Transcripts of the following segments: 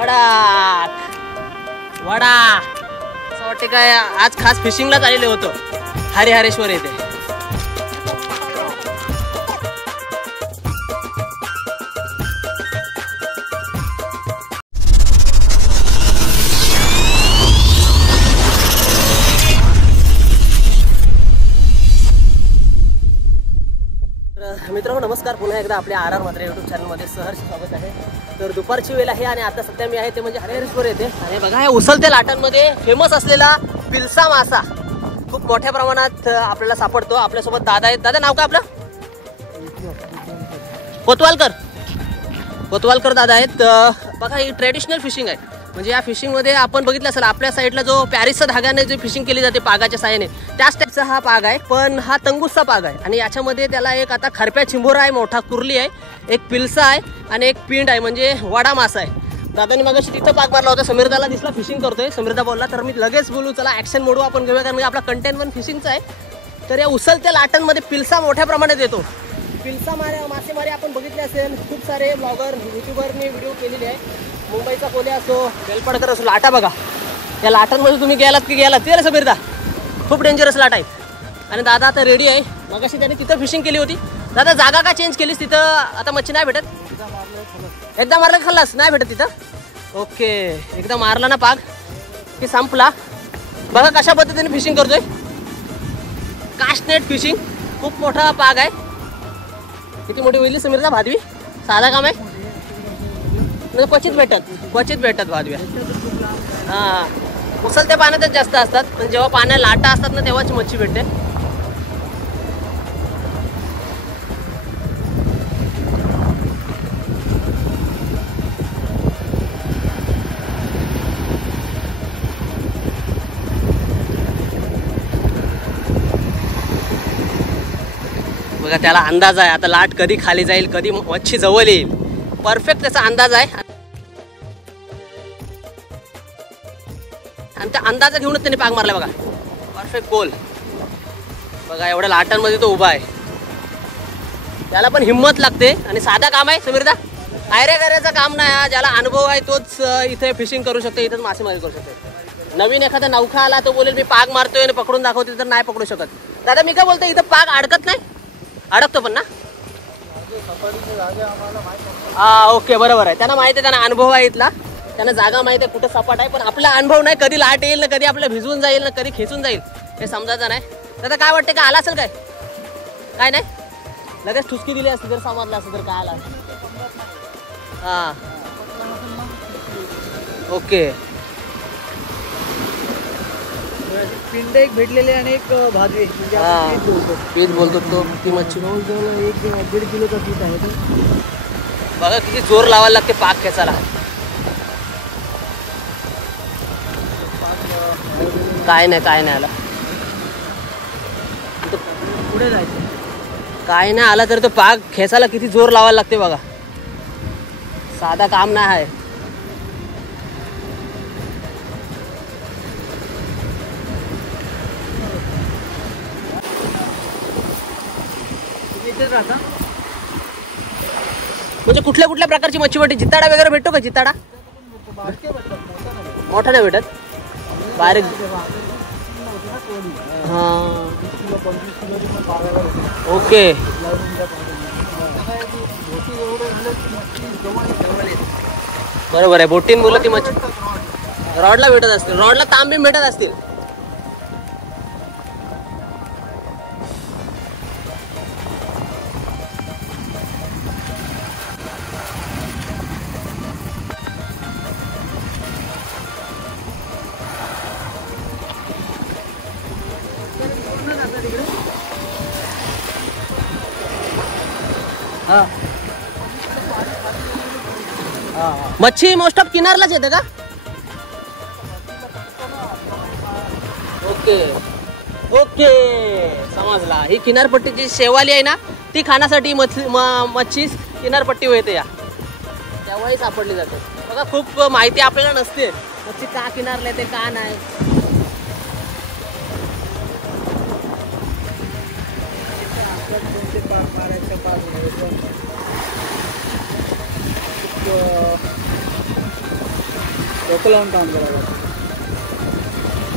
वडा असं वाटते काय आज खास फिशिंगलाच आलेले होतो हरिहरेश्वर येथे. मित्रांनो नमस्कार, पुन्हा एकदा आपल्या RR म्हात्रे यूट्यूब चॅनलमध्ये सहर्ष स्वागत आहे. तर दुपारची वेळ आहे आणि आता सध्या मी आहे ते म्हणजे हरिहरेश्वर येथे. आणि बघा या उचलत्या लाटांमध्ये फेमस असलेला पिलसा मासा खूप मोठ्या प्रमाणात आपल्याला सापडतो. आपल्यासोबत दादा आहेत. दादा नाव काय आपलं? कोतवालकर दादा आहेत. बघा ही ट्रेडिशनल फिशिंग आहे. म्हणजे या फिशिंगमध्ये आपण बघितलं असेल आपल्या साईडला जो पॅरिसचा धाग्याने जे फिशिंग केली जाते पागाच्या साहाय्याने, त्याच टाईपचा हा पाग आहे. पण हा तंगूसचा पाग आहे आणि याच्यामध्ये त्याला एक आता खरप्या चिंबोरा आहे, मोठा कुर्ली आहे, एक पिलसा आहे आणि एक पिंड आहे म्हणजे वडा मासा आहे. दादानी मगाशी तिथं पाग मारला होता. समीरदाला दिसला फिशिंग करतोय. समीरदा बोलला तर मी लगेच बोलू चला ॲक्शन मोडू आपण घेऊया, कारण आपला कंटेंट पण फिशिंगचा आहे. तर या उचलत्या लाटांमध्ये पिलसा मोठ्या प्रमाणात येतो. पिलसा मासेमारी आपण बघितले असेल, खूप सारे ब्लॉगर यूट्यूबरने व्हिडिओ केलेले आहे. मुंबईचा कोले असो, बेलपडकर असो, लाटा बघा या लाटांमध्ये तुम्ही गेलात ते समीरदा खूप डेंजरस लाट आहे. आणि दादा आता रेडी आहे. मगाशी त्याने तिथं फिशिंग केली होती. दादा जागा का चेंज केलीस? तिथं आता मच्छी नाही भेटत? एकदा मारलं खाल्लास नाही भेटत तिथं? ओके, एकदा मारला ना पाग की संपला. बघा कशा पद्धतीने फिशिंग करतोय. कास्टनेट फिशिंग, खूप मोठा पाग आहे. किती मोठी होईल समीरदा भादवी? साधा काम आहे, क्वचित भेटत भादव्या. हां, उचलत्या पाण्यातच जास्त असतात. पण जेव्हा पाण्यात लाटा असतात ना तेव्हाच मच्छी भेटते. बघा त्याला अंदाज आहे आता लाट कधी खाली जाईल, कधी मच्छी जवळ येईल. परफेक्ट त्याचा अंदाज आहे आणि त्या अंदाजा घेऊनच त्याने पाग मारला. बघा परफेक्ट गोल. बघा एवढ्या लाटांमध्ये तो उभा आहे. त्याला पण हिंमत लागते आणि साधा काम आहे समीरदा, आयऱ्या करायचं काम नाही. ज्याला अनुभव आहे तोच इथे फिशिंग करू शकतो, इथेच मासेमारी करू शकतो. नवीन एखादा नौका आला तो बोलेल मी पाग मारतोय आणि पकडून दाखवते, तर नाही पकडू शकत. दादा मी काय बोलतो, इथं पाग अडकत नाही? अडकतो पण ना? हा ओके बरोबर आहे. त्यांना माहिती आहे, त्यांना अनुभव आहे इथला, त्यांना जागा माहिती आहे कुठं सपाट आहे. पण आपला अनुभव नाही, कधी लाट येईल ना, कधी आपल्याला भिजवून जाईल ना, कधी खेचून जाईल हे समजायचं नाही. दादा काय वाटतं का आला असेल काय नाही? लगेच ठुसकी दिली असती तर समजलं असं तर काय आला. हा ओके, पिंड एक भेटलेले आणि एक भादवी पीठ बोलतो तो. ती मच्छी 1.5 किलोचा पीठ आहे. बघा किती जोर लावायला लागते पाक खेचायला. काय नाही आला, पुढे जायचं. काय नाही आला तर तो पाक खेचायला किती जोर लावायला लागते बघा. साधा काम नाही आहे. राहता म्हणजे कुठल्या प्रकारची मच्छी भेटते? जिताडा वगैरे भेटतो का? जिताडा मोठा नाही भेटत, बारीक. हां ओके, बरोबर आहे. बोटीन बोलत ती मच्छी रॉडला भेटत असतील, रॉडला तांबी भेटत असतील. मच्छी मोस्ट ऑफ किनारलाच येते का? ओके ओके समजला. ही किनारपट्टीची शेवाली आहे ना, ती खाण्यासाठी मच्छी किनारपट्टीवर येते या तेव्हाही सापडली जाते. बघा खूप माहिती आपल्याला नसते मच्छी का किनारला येते का नाही. डोकं लावून काम करावं लागतं.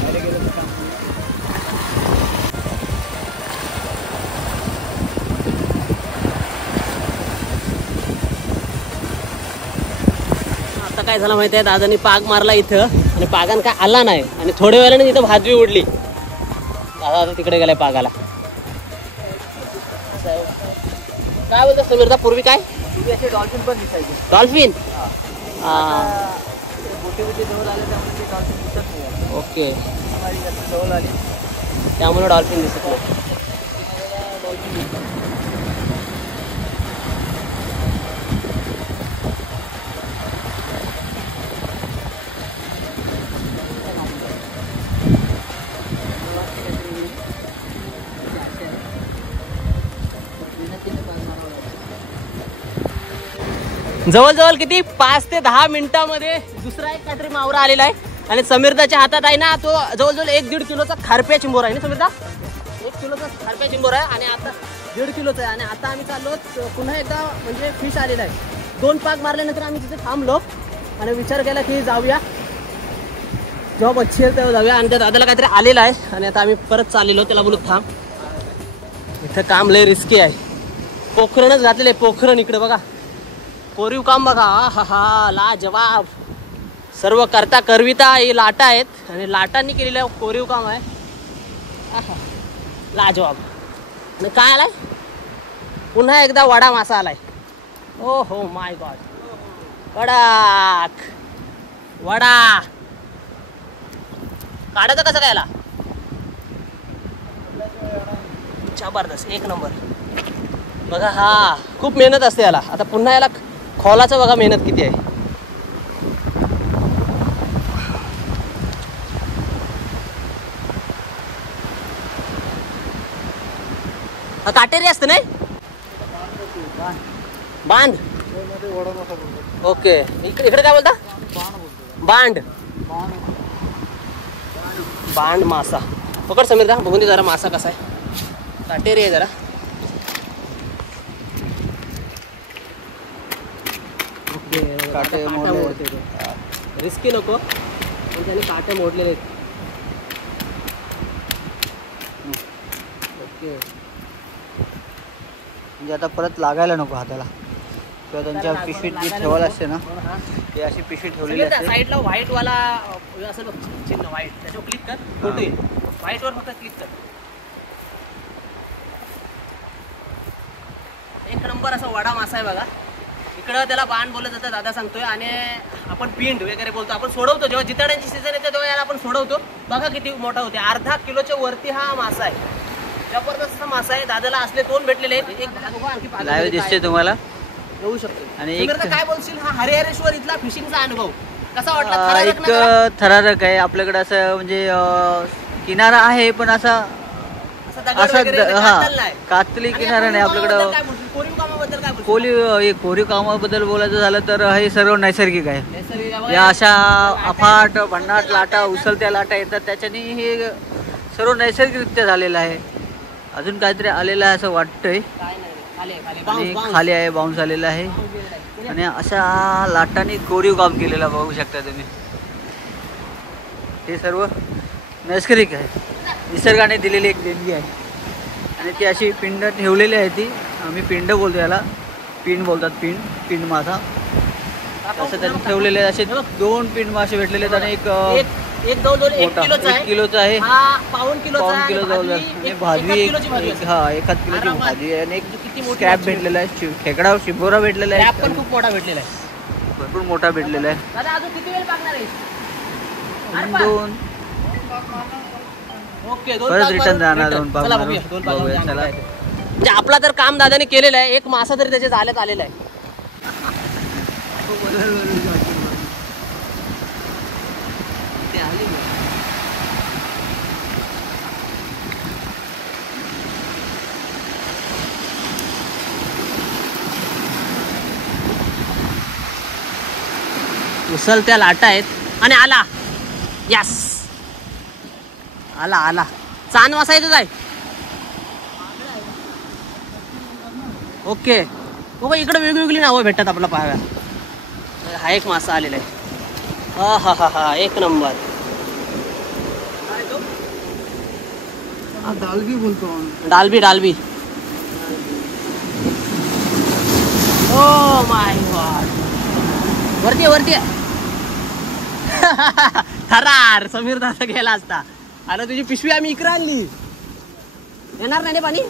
बाहेर गेलं तर काम नाही. आता काय झालं माहिती आहे, दादानी पाग मारला इथं आणि पागान काय आला नाही आणि थोड्या वेळाने इथं भाजवी उडली. दादा आता तिकडे गेलाय पागाला. काय बोलतो समीरदा, पूर्वी काय असे डॉल्फिन पण दिसायचे. डॉल्फिन? बोटी जवळ आले त्यामुळे ते डॉल्फिन दिसत नाही. ओके, जवळ आली त्यामुळे डॉल्फिन दिसत नाही. जवळजवळ किती 5 ते 10 मिनिटांमध्ये दुसरा एक काहीतरी मावरा आलेला आहे आणि समीरदाच्या हातात आहे ना, तो जवळजवळ 1-1.5 किलोचा खारप्या चिंबोरा आहे ना समीरदा. 1 किलोचा खारप्या चिंबोरा आहे आणि आता 1.5 किलोचा आहे. आणि आता आम्ही चाललो पुन्हा एकदा म्हणजे फिश आलेला आहे. 2 पाक मारल्यानंतर आम्ही तिथे थांबलो आणि विचार केला की जाऊया, जेव्हा मच्छी येईल तेव्हा जाऊया. आणि त्या दादाला काहीतरी आलेला आहे आणि आता आम्ही परत चाललेलो. त्याला बोलू थांब, इथं काम लय रिस्की आहे. पोखरणच घातलेलं आहे, पोखरण. इकडे बघा कोरीव काम बघा. हा हा, लाजवाब. सर्व करता करविता ही लाटा आहेत आणि लाटांनी केलेलं कोरीव काम आहे. लाजवाब. आणि काय आलाय, पुन्हा एकदा वडा मासा आलाय. ओ हो माय गॉड, कडक वडा. काढायचं कसं कायला, जबरदस्त, 1 नंबर. बघा हा, खूप मेहनत असते याला. आता पुन्हा याला खोलाचं बघा मेहनत किती आहे. काटेरी असते नाही, बांध. ओके, इकडे काय बोलता, बांड. बांड मासा. पकड समीरदा, बघून दे जरा मासा कसा आहे. काटेरी आहे जरा. काटे मोडले. रिस्की नको, पण त्याने काटे मोडलेले आहेत. ओके, म्हणजे आता परत लागायला नको हाताला. किंवा त्यांच्या पिशवीत जी ठेवायला असते ना, ती अशी पिशवी ठेवलेली असते. साईडला व्हाईट वाला असं बघ चिन्ह, व्हाईट, त्याच्यावर क्लिक कर. फोटो येईल व्हाईट वर, फक्त क्लिक कर. 1 नंबर असा वडा मासा आहे बघा. इकडं त्याला बाण बोलत जातं, दादा सांगतोय. आणि आपण पिंड वगैरे बोलतो, आपण सोडवतो. जेव्हा जिताड्यांची सीझन येते तेव्हा याला आपण सोडवतो. बघा किती मोठा होते, अर्धा किलोच्या वरती हा मासा आहे. जबरदस्त असा मासा आहे. दादाला असले 2 भेटलेले आहेत. एक आणखी लाईव्ह दिसते तुम्हाला येऊ शकतो. आणि एक काय बोलशील, हा हरिहरेश्वर इथला फिशिंगचा अनुभव कसा वाटला? एक थरारक आहे. आपल्याकडे असं म्हणजे किनारा आहे, पण असा कातली किनारा नाही आपल्याकडं. कोरीव कामाबद्दल बोलायचं झालं तर हे सर्व नैसर्गिक आहे. या अशा अफाट भन्नाट लाटा, उचलत्या लाटा येतात, त्याच्याने हे सर्व नैसर्गिकरित्या झालेलं आहे. अजून काहीतरी आलेलं आहे असं वाटतंय. आणि खाली आहे, बाउन्स आलेला आहे. आणि अशा लाटांनी कोरीव काम केलेलं बघू शकता तुम्ही. हे सर्व नैसर्गिक आहे, निसर्गाने दिलेली एक देणगी आहे. आणि ती अशी पिंड ठेवलेली आहे. ती आम्ही पिंड बोलतो, याला पिंड बोलतात. पिंड मासा असं त्यांनी ठेवलेले. असे 2 पिंड मासे भेटलेले आहेत. आणि एक 1 किलोचा आहे, पाऊण किलो जवळ. आणि भाजवी 1 किलोची भाजी आहे. आणि एक स्क्रॅप भेटलेला आहे, खेकडा शिंबोरा भेटलेला आहे. पण खूप मोठा भेटलेला आहे, भरपूर मोठा भेटलेला आहे. दादा अजून किती वेळ लागणार आहे? 2. ओके, परत रिटर्न जाणार. 2 पाक चला. म्हणजे आपला तर काम दादाने केलेलं आहे. एक मासा तरी त्याच्या जाळ्यात आलेला आहे. उचलत्या लाटा आहेत. आणि आला, यस, आला. चांद मासा येतो काय? ओके, बघा इकडे वेगवेगळी नावं भेटतात आपल्याला पाहाव्या. हा एक मासा आलेला आहे. हा हा हा हा, एक नंबर. डालबी बोलतो. Dolby Dolby. Oh my god. वरती वरती. थरार समीर दादा गेला असता. अरे तुझी पिशवी आम्ही इकडे आणली. येणार नाही पाणी.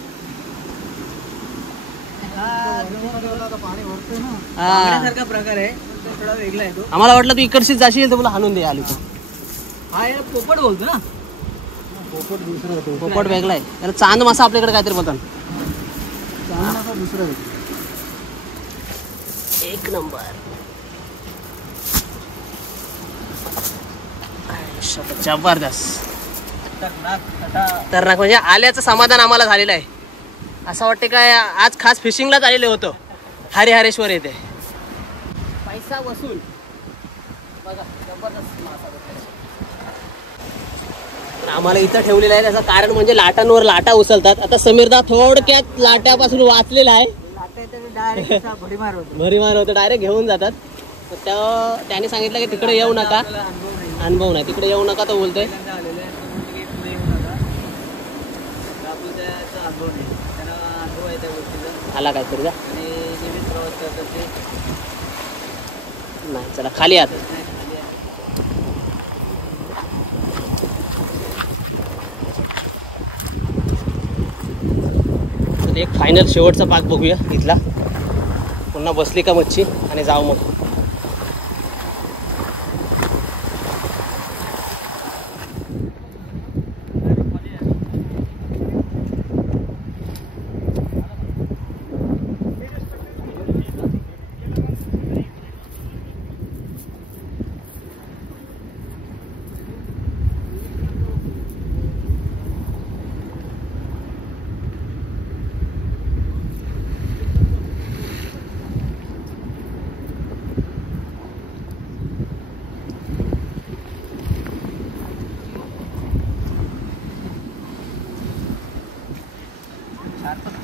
पाणी भरतोय ना. हा प्रकार आहे थोडा वेगळा आहे तो. आम्हाला वाटलं तू इकडशीच जाशील तर तुला हाणून दे आली तू. हा याला पोपट बोलतो ना. पोपट दुसरं होतो. पोपट वेगळा आहे. त्याला चांद मासा आपल्याकडे काहीतरी बोलतात. चांद मासा दुसरं होतो. एक नंबर. जबरदस्त. तर म्हणजे आल्याचं समाधान आम्हाला झालेलं आहे. असं वाटते काय आज खास फिशिंगलाच आलेले होतो हरिहरेश्वर येथे. पैसा वसूल. बघा जबरदस्त मासा भेटला. आम्हाला इथं ठेवलेलं आहे त्याचं कारण म्हणजे लाटांवर लाटा उचलतात. आता समीरदा थोडक्यात लाट्यापासून वाचलेला आहे. भरीमार होतं डायरेक्ट घेऊन जातात. त्याने सांगितलं की तिकडे येऊ नका, अनुभव नाही तिकडे येऊ नका. तो बोलतोय आला काय तरी नाही. चला खाली आत. एक फायनल शेवटचा पाक बघूया इथला. पुन्हा बसली का मच्छी आणि जाऊ मग.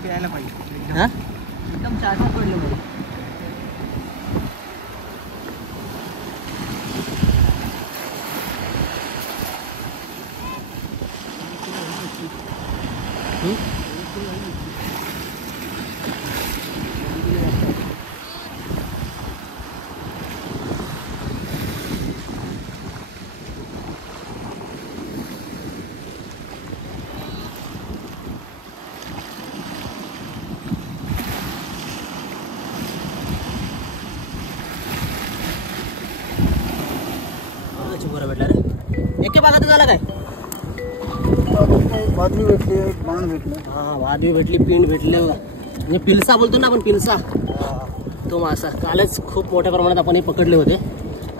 प्यायला पाहिजे. हा एकदम चारच पडलं पाहिजे. भेटला रे. एके बागात झाला काय. बादली भेटली, बाण भेटली. हा वादवी भेटली, पिंड भेटले. म्हणजे पिलसा बोलतो ना आपण, पिलसा तो मासा कालच खूप मोठ्या प्रमाणात आपण पकडले होते.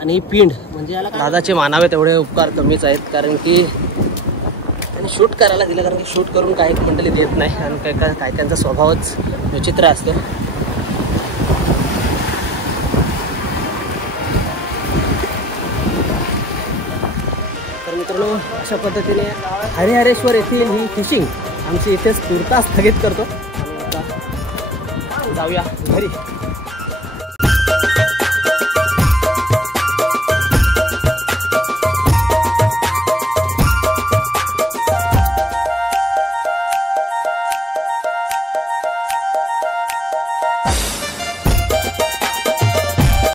आणि ही पिंड म्हणजे याला दादाचे मानावे तेवढे उपकार कमीच आहेत. कारण की त्यांनी शूट करायला दिलं. कारण की शूट करून काही मंडळी देत नाही. आणि काय त्यांचा स्वभावच विचित्र असतो. तर मित्रांनो अशा पद्धतीने हरिहरेश्वर येथील ही फिशिंग आमची इथेच तुर्तास स्थगित करतो. आणि आता जाऊया घरी.